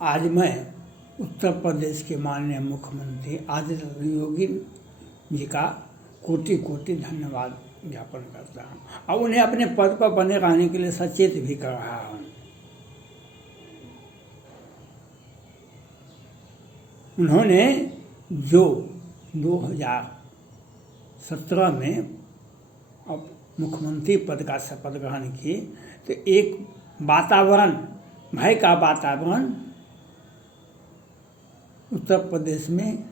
आज मैं उत्तर प्रदेश के माननीय मुख्यमंत्री आदित्य योगी जी का कोटि कोटि धन्यवाद ज्ञापन करता हूँ और उन्हें अपने पद पर बने रहने के लिए सचेत भी कर रहा हूँ। उन्होंने जो 2017 में अब मुख्यमंत्री पद का शपथ ग्रहण की तो एक वातावरण, भय का वातावरण उत्तर प्रदेश में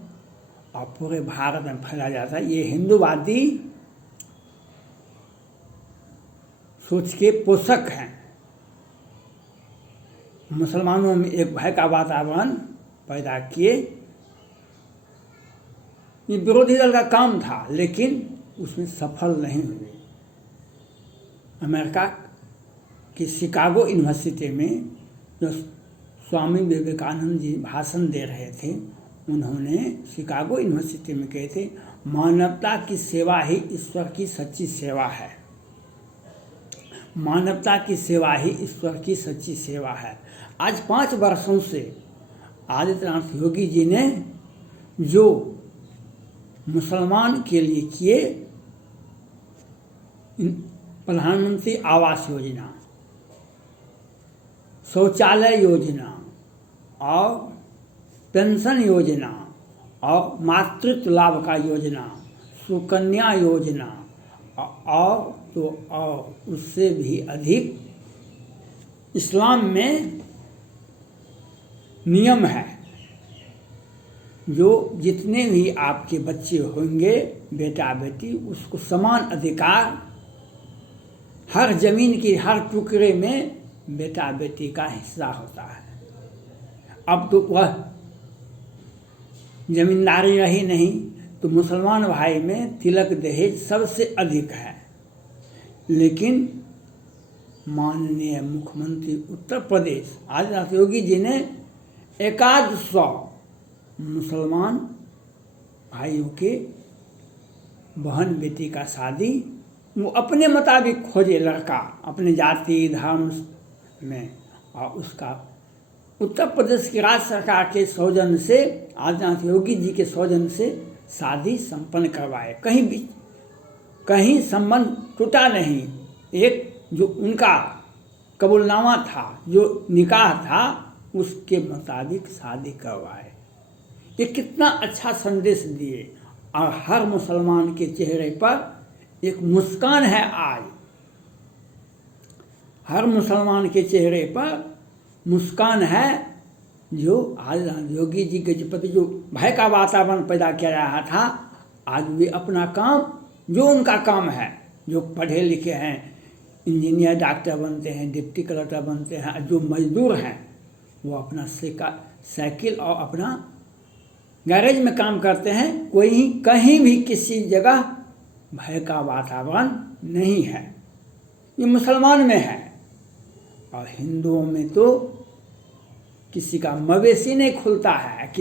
और पूरे भारत में फैला जाता है। ये हिंदूवादी सोच के पोषक हैं। मुसलमानों में एक भय का वातावरण पैदा किए। ये विरोधी दल का काम था लेकिन उसमें सफल नहीं हुए। अमेरिका की शिकागो यूनिवर्सिटी में जो स्वामी विवेकानंद जी भाषण दे रहे थे, उन्होंने शिकागो यूनिवर्सिटी में कहे थे, मानवता की सेवा ही ईश्वर की सच्ची सेवा है। मानवता की सेवा ही ईश्वर की सच्ची सेवा है। आज 5 वर्षों से आदित्यनाथ योगी जी ने जो मुसलमान के लिए किए, प्रधानमंत्री आवास योजना, शौचालय योजना और पेंशन योजना और मातृत्व लाभ का योजना, सुकन्या योजना और उससे भी अधिक इस्लाम में नियम है, जो जितने भी आपके बच्चे होंगे, बेटा बेटी, उसको समान अधिकार, हर जमीन की हर टुकड़े में बेटा बेटी का हिस्सा होता है। अब तो वह जमींदारी रही नहीं तो मुसलमान भाई में तिलक दहेज सबसे अधिक है। लेकिन माननीय मुख्यमंत्री उत्तर प्रदेश आदित्यनाथ योगी जी ने 100 मुसलमान भाइयों के बहन बेटी का शादी वो अपने मुताबिक खोजे लड़का, अपने जाति धर्म में, और उसका उत्तर प्रदेश की राज्य सरकार के सौजन्य से, आदित्यनाथ योगी जी के सौजन्य से शादी संपन्न करवाए। कहीं संबंध टूटा नहीं। एक जो उनका कबूलनामा था, जो निकाह था, उसके मुताबिक शादी करवाए। ये कितना अच्छा संदेश दिए और हर मुसलमान के चेहरे पर एक मुस्कान है। आज हर मुसलमान के चेहरे पर मुस्कान है। जो आज योगी जी के प्रति जो भय का वातावरण पैदा किया जा रहा था, आज वे अपना काम, जो उनका काम है, जो पढ़े लिखे हैं, इंजीनियर डॉक्टर बनते हैं, डिप्टी कलेक्टर बनते हैं, जो मजदूर हैं, वो अपना साइकिल और अपना गैरेज में काम करते हैं। कोई कहीं भी किसी जगह भय का वातावरण नहीं है। ये मुसलमान में है। और हिंदुओं में तो किसी का मवेशी नहीं खुलता है,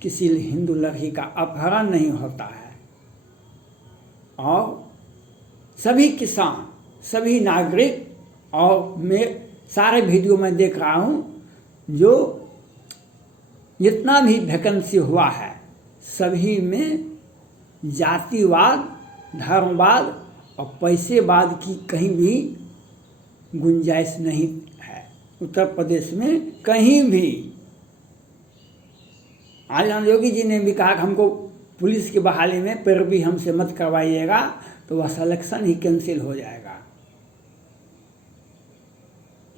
किसी हिंदू लड़की का अपहरण नहीं होता है। और सभी किसान, सभी नागरिक, और मैं सारे वीडियो में देख रहा हूँ, जो जितना भी वैकेंसी हुआ है सभी में जातिवाद, धर्मवाद और पैसेवाद की कहीं भी गुंजाइश नहीं है। उत्तर प्रदेश में कहीं भी आदित्यनाथ योगी जी ने भी कहा कि हमको पुलिस की बहाली में पैरवी हमसे मत करवाइएगा, तो वह सिलेक्शन ही कैंसिल हो जाएगा।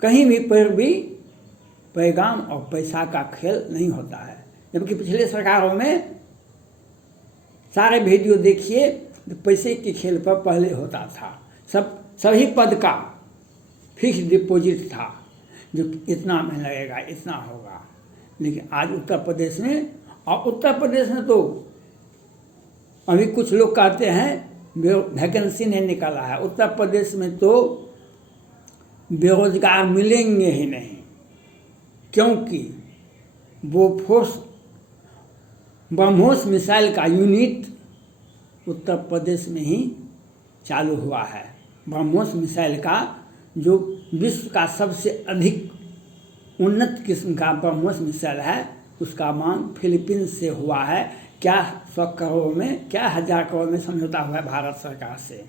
कहीं भी पैरवी, पैगाम और पैसा का खेल नहीं होता है। जबकि पिछले सरकारों में सारे वीडियो देखिए तो पैसे के खेल पर पहले होता था। सभी पद का फिक्स डिपॉजिट था, जो इतना में लगेगा, इतना होगा। लेकिन आज उत्तर प्रदेश में, और उत्तर प्रदेश में तो अभी कुछ लोग कहते हैं वैकेंसी नहीं निकाला है। उत्तर प्रदेश में तो बेरोजगार मिलेंगे ही नहीं, क्योंकि ब्रह्मोस मिसाइल का यूनिट उत्तर प्रदेश में ही चालू हुआ है। ब्रह्मोस मिसाइल का जो विश्व का सबसे अधिक उन्नत किस्म का ब्रह्मोस मिसाइल है, उसका मांग फिलीपींस से हुआ है। क्या 100 करोड़ में, क्या 1000 करोड़ में समझौता हुआ है भारत सरकार से,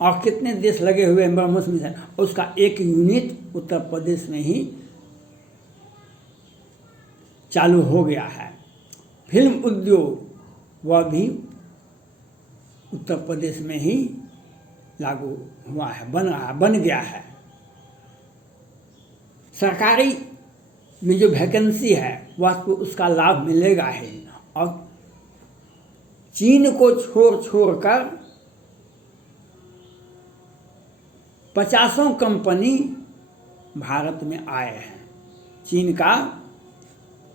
और कितने देश लगे हुए हैं ब्रह्मोस मिसाइल। उसका एक यूनिट उत्तर प्रदेश में ही चालू हो गया है। फिल्म उद्योग वह भी उत्तर प्रदेश में ही लागू हुआ है, बन गया है। सरकारी में जो वैकेंसी है वह तो उसका लाभ मिलेगा ही, और चीन को छोड़ कर 50 कंपनी भारत में आए हैं। चीन का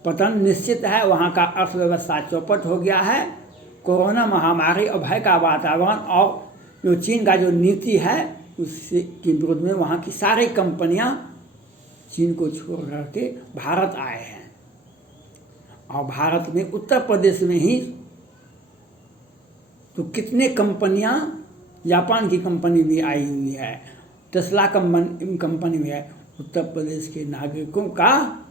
पतन निश्चित है, वहाँ का अर्थव्यवस्था चौपट हो गया है। कोरोना महामारी और भय का वातावरण और जो चीन का जो नीति है उसके विरोध में वहाँ की सारी कंपनियाँ चीन को छोड़ करके भारत आए हैं। और भारत में उत्तर प्रदेश में ही तो कितने कंपनियाँ, जापान की कंपनी भी आई हुई है, टेस्ला कंपनी भी है। उत्तर प्रदेश के नागरिकों का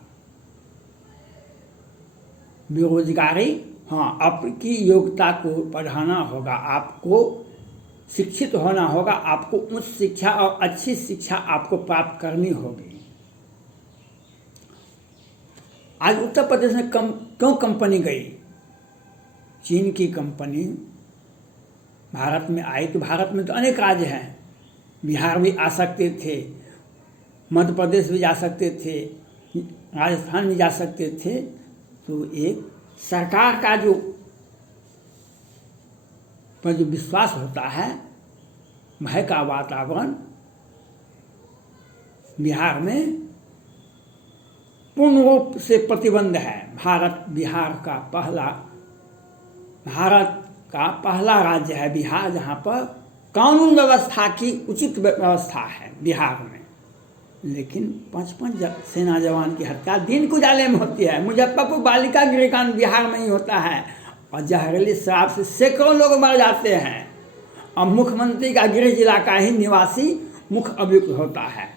बेरोजगारी, हाँ, आपकी योग्यता को बढ़ाना होगा, आपको शिक्षित होना होगा, आपको उच्च शिक्षा और अच्छी शिक्षा आपको प्राप्त करनी होगी। आज उत्तर प्रदेश में क्यों कंपनी गई? चीन की कंपनी भारत में आई तो भारत में तो अनेक राज्य हैं, बिहार भी आ सकते थे, मध्य प्रदेश भी जा सकते थे, राजस्थान भी जा सकते थे। तो एक सरकार का जो विश्वास होता है, भय का वातावरण बिहार में पूर्ण रूप से प्रतिबंध है। भारत का पहला राज्य है बिहार, जहाँ पर कानून व्यवस्था की उचित व्यवस्था है बिहार में। लेकिन 55 सेना जवान की हत्या दिन उजाले में होती है। मुजफ्फरपुर बालिका गृहकांड बिहार में ही होता है, और जहरीली शराब से सैकड़ों लोग मर जाते हैं, और मुख्यमंत्री का गृह जिला का ही निवासी मुख्य अभियुक्त होता है।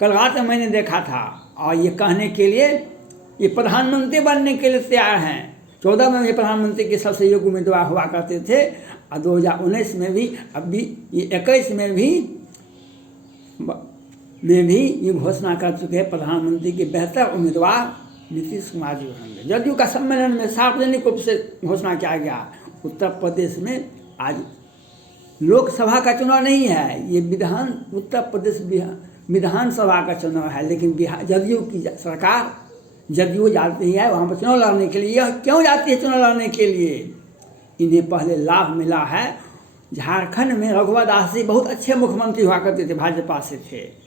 कल रात में मैंने देखा था, और ये कहने के लिए ये प्रधानमंत्री बनने के लिए तैयार हैं। 14 में ये प्रधानमंत्री के सबसे योग्य उम्मीदवार हुआ करते थे, और 2019 में भी, अभी ये 21 में भी ये घोषणा कर चुके हैं प्रधानमंत्री के बेहतर उम्मीदवार नीतीश कुमार जी होंगे। जदयू का सम्मेलन में सार्वजनिक रूप से घोषणा किया गया। उत्तर प्रदेश में आज लोकसभा का चुनाव नहीं है, ये उत्तर प्रदेश विधानसभा का चुनाव है। लेकिन बिहार जदयू की सरकार, जदयू जाती है वहाँ पर चुनाव लड़ने के लिए। यह क्यों जाती है चुनाव लड़ने के लिए? इन्हें पहले लाभ मिला है। झारखंड में रघुवर दास जी बहुत अच्छे मुख्यमंत्री हुआ करते थे, भाजपा से थे,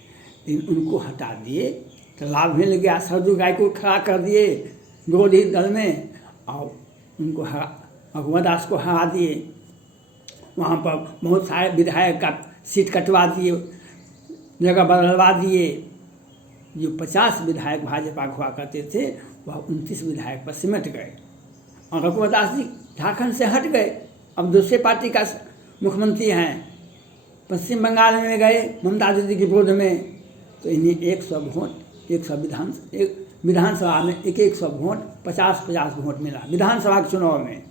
लेकिन उनको हटा दिए तो लाभ मिल गया। सरजू गाय को खड़ा कर दिए विरोधी दल में, और उनको रघुवर दास को हरा दिए। वहाँ पर बहुत सारे विधायक का सीट कटवा दिए, जगह बदलवा दिए। जो 50 विधायक भाजपा हुआ करते थे वह 29 विधायक पर सिमट गए, और रघुवर दास जी झारखंड से हट गए, अब दूसरे पार्टी का मुख्यमंत्री हैं। पश्चिम बंगाल में गए ममता दीदी के विरोध में, तो इन्हें 100 वोट, 100 विधानसभा में 100 वोट, 50 वोट मिला विधानसभा के चुनाव में।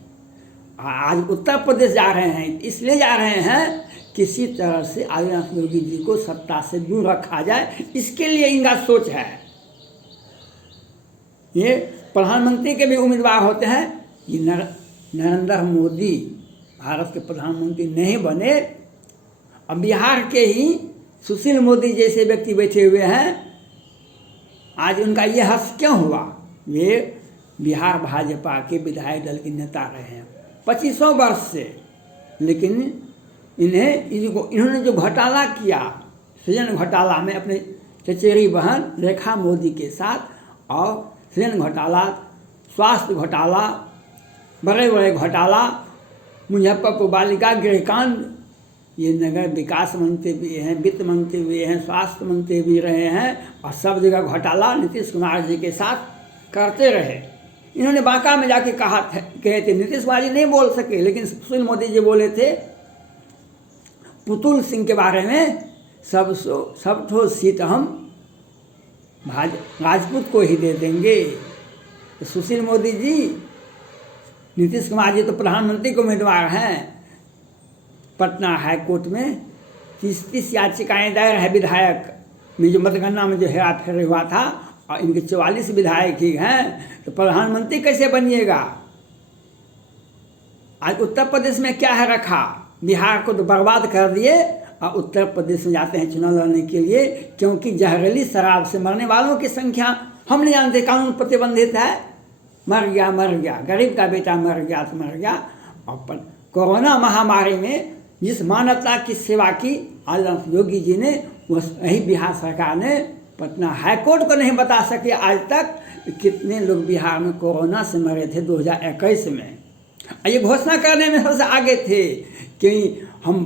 आज उत्तर प्रदेश जा रहे हैं, इसलिए जा रहे हैं किसी तरह से आदित्यनाथ योगी जी को सत्ता से दूर रखा जाए, इसके लिए इनका सोच है। ये प्रधानमंत्री के भी उम्मीदवार होते हैं। ये नरेंद्र मोदी भारत के प्रधानमंत्री नहीं बने, अब बिहार के ही सुशील मोदी जैसे व्यक्ति बैठे हुए हैं। आज उनका ये हर्ष क्यों हुआ? ये बिहार भाजपा के विधायक दल के नेता रहे हैं 25 वर्ष से, लेकिन इन्होंने जो घोटाला किया, सृजन घोटाला में अपने चचेरी बहन रेखा मोदी के साथ, और सृजन घोटाला, स्वास्थ्य घोटाला, बड़े बड़े घोटाला, मुजफ्फरपुर बालिका गृहकांड, ये नगर विकास मंत्री भी हैं, वित्त मंत्री भी हैं, स्वास्थ्य मंत्री भी रहे हैं, और सब जगह घोटाला नीतीश कुमार जी के साथ करते रहे। इन्होंने बांका में जाके कहे थे, नीतीश कुमार जी नहीं बोल सके, लेकिन सुशील मोदी जी बोले थे पुतुल सिंह के बारे में, सब ठो सीट हम राजपूत को ही दे देंगे। तो सुशील मोदी जी, नीतीश कुमार जी तो प्रधानमंत्री के उम्मीदवार हैं। पटना हाई कोर्ट में 30 याचिकाएं दायर है विधायक में, जो मतगणना में जो हेरा फेरी हुआ था, और इनके 44 विधायक ही हैं, तो प्रधानमंत्री कैसे बनिएगा? आज उत्तर प्रदेश में क्या है रखा? बिहार को तो बर्बाद कर दिए और उत्तर प्रदेश में जाते हैं चुनाव लड़ने के लिए, क्योंकि जहरीली शराब से मरने वालों की संख्या हम नहीं जानते, कानून प्रतिबंधित है। मर गया, गरीब का बेटा मर गया तो मर गया। और कोरोना महामारी में जिस मानवता की सेवा की आज योगी जी ने, वही बिहार सरकार ने पटना हाई कोर्ट को नहीं बता सके आज तक कितने लोग बिहार में कोरोना से मरे थे 2021 में। ये घोषणा करने में सबसे आगे थे कि हम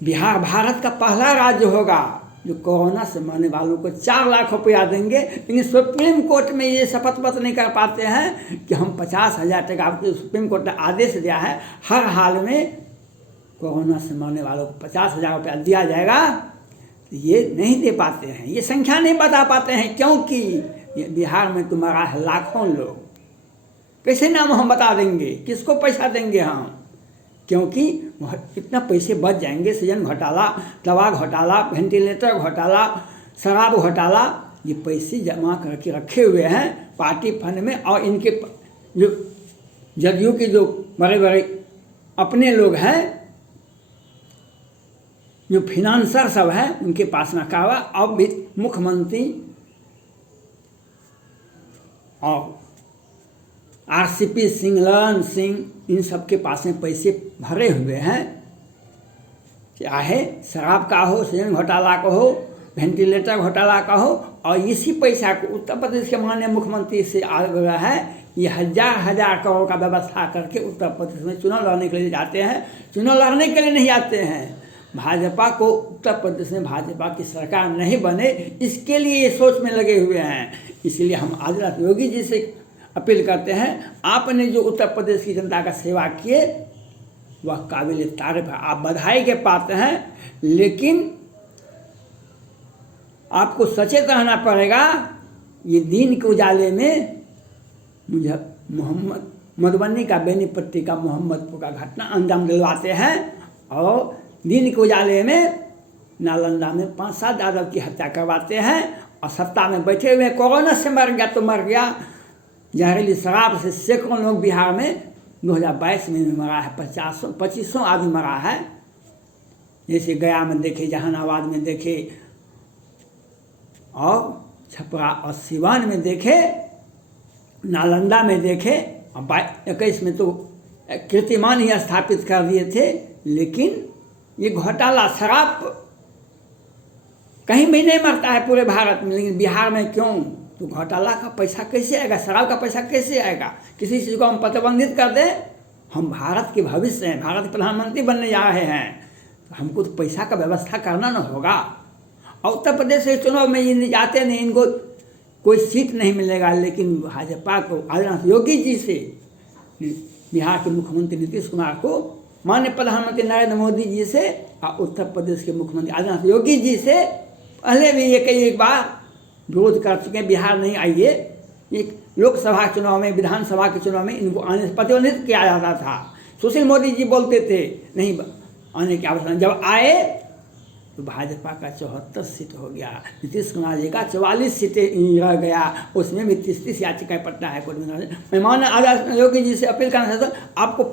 बिहार भारत का पहला राज्य होगा जो कोरोना से मरने वालों को 4 लाख रुपया देंगे। लेकिन सुप्रीम कोर्ट में ये शपथ नहीं कर पाते हैं कि हम 50,000 टका, सुप्रीम कोर्ट ने आदेश दिया है हर हाल में कोरोना से मरने वालों को 50,000 रुपया दिया जाएगा। ये नहीं दे पाते हैं, ये संख्या नहीं बता पाते हैं, क्योंकि ये बिहार में तो मरा है लाखों लोग। कैसे नाम हम बता देंगे? किसको पैसा देंगे हम? क्योंकि कितना पैसे बच जाएंगे। सृजन घोटाला, दवा घोटाला, वेंटिलेटर घोटाला, शराब घोटाला, ये पैसे जमा करके रखे हुए हैं पार्टी फंड में। और इनके जो जदयू के जो बड़े बड़े अपने लोग हैं, जो फिनांसर सब हैं, उनके पास रखा हुआ। अब भी मुख्यमंत्री और आरसीपी सिंह, ललन सिंह, इन सब के पास में पैसे भरे हुए हैं, चाहे शराब का हो, सृजन घोटाला का हो, वेंटिलेटर घोटाला का हो। और इसी पैसा को उत्तर प्रदेश के माननीय मुख्यमंत्री से आ गया है, ये हजार करोड़ का व्यवस्था करके उत्तर प्रदेश में चुनाव लड़ने के लिए जाते हैं। चुनाव लड़ने के लिए नहीं आते हैं, भाजपा को उत्तर प्रदेश में भाजपा की सरकार नहीं बने, इसके लिए ये सोच में लगे हुए हैं। इसलिए हम आज योगी जी से अपील करते हैं, आपने जो उत्तर प्रदेश की जनता का सेवा किए वह काबिल तारीफ है, आप बधाई के पात्र हैं। लेकिन आपको सचेत रहना पड़ेगा। ये दिन के उजाले में मुझे मधुबनी का बेनीपट्टी का मोहम्मदपुर का घटना अंजाम दिलवाते हैं, और दिन के उजाले में नालंदा में 5-7 यादव की हत्या करवाते हैं, और सत्ता में बैठे हुए कोरोना से मर गया तो मर गया। जहरीली शराब से सैकड़ों लोग बिहार में 2022 में मरा है, 2500 आदमी मरा है। जैसे गया में देखे, जहानाबाद में देखे, और छपरा और सिवान में देखे, नालंदा में देखे, और 21 में तो कीर्तिमान ही स्थापित कर दिए थे। लेकिन ये घोटाला, शराब कहीं भी नहीं मरता है पूरे भारत में, लेकिन बिहार में क्यों? तो घोटाला का पैसा कैसे आएगा? शराब का पैसा कैसे आएगा? किसी चीज़ को हम प्रतिबंधित कर दें? हम भारत के भविष्य हैं, भारत के प्रधानमंत्री बनने जा रहे हैं, तो हमको तो पैसा का व्यवस्था करना न होगा। और उत्तर प्रदेश के चुनाव में ये जाते नहीं, इनको कोई सीट नहीं मिलेगा। लेकिन भाजपा को आदित्यनाथ योगी जी से, बिहार के मुख्यमंत्री नीतीश कुमार को, माननीय प्रधानमंत्री नरेंद्र मोदी जी से, और उत्तर प्रदेश के मुख्यमंत्री आदित्यनाथ योगी जी से पहले भी ये कई एक बार विरोध कर चुके हैं, बिहार नहीं आइए। एक लोकसभा चुनाव में, विधानसभा के चुनाव में इनको आने से प्रतिबंधित किया जाता था। सुशील मोदी जी बोलते थे नहीं आने की आवश्यकता, जब आए तो भाजपा का 74 सीट हो गया, नीतीश कुमार जी का 44 सीटें रह गया, उसमें भी 30 याचिकाएं पटना हाईकोर्ट में। मैं माननीय आदित्यनाथ योगी जी से अपील करना चाहता हूँ, आपको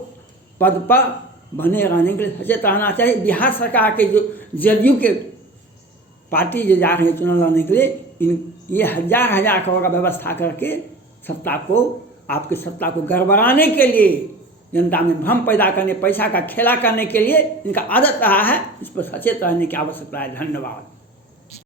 पद पर बने रहने के लिए सचेत रहना चाहिए। बिहार सरकार के जो जदयू के पार्टी जो जा रही है चुनाव लड़ने के लिए, ये हजार करोड़ का व्यवस्था करके सत्ता को, आपकी सत्ता को गड़बड़ाने के लिए, जनता में भ्रम पैदा करने, पैसा का खेला करने के लिए इनका आदत रहा है। इस पर सचेत रहने की आवश्यकता है। धन्यवाद।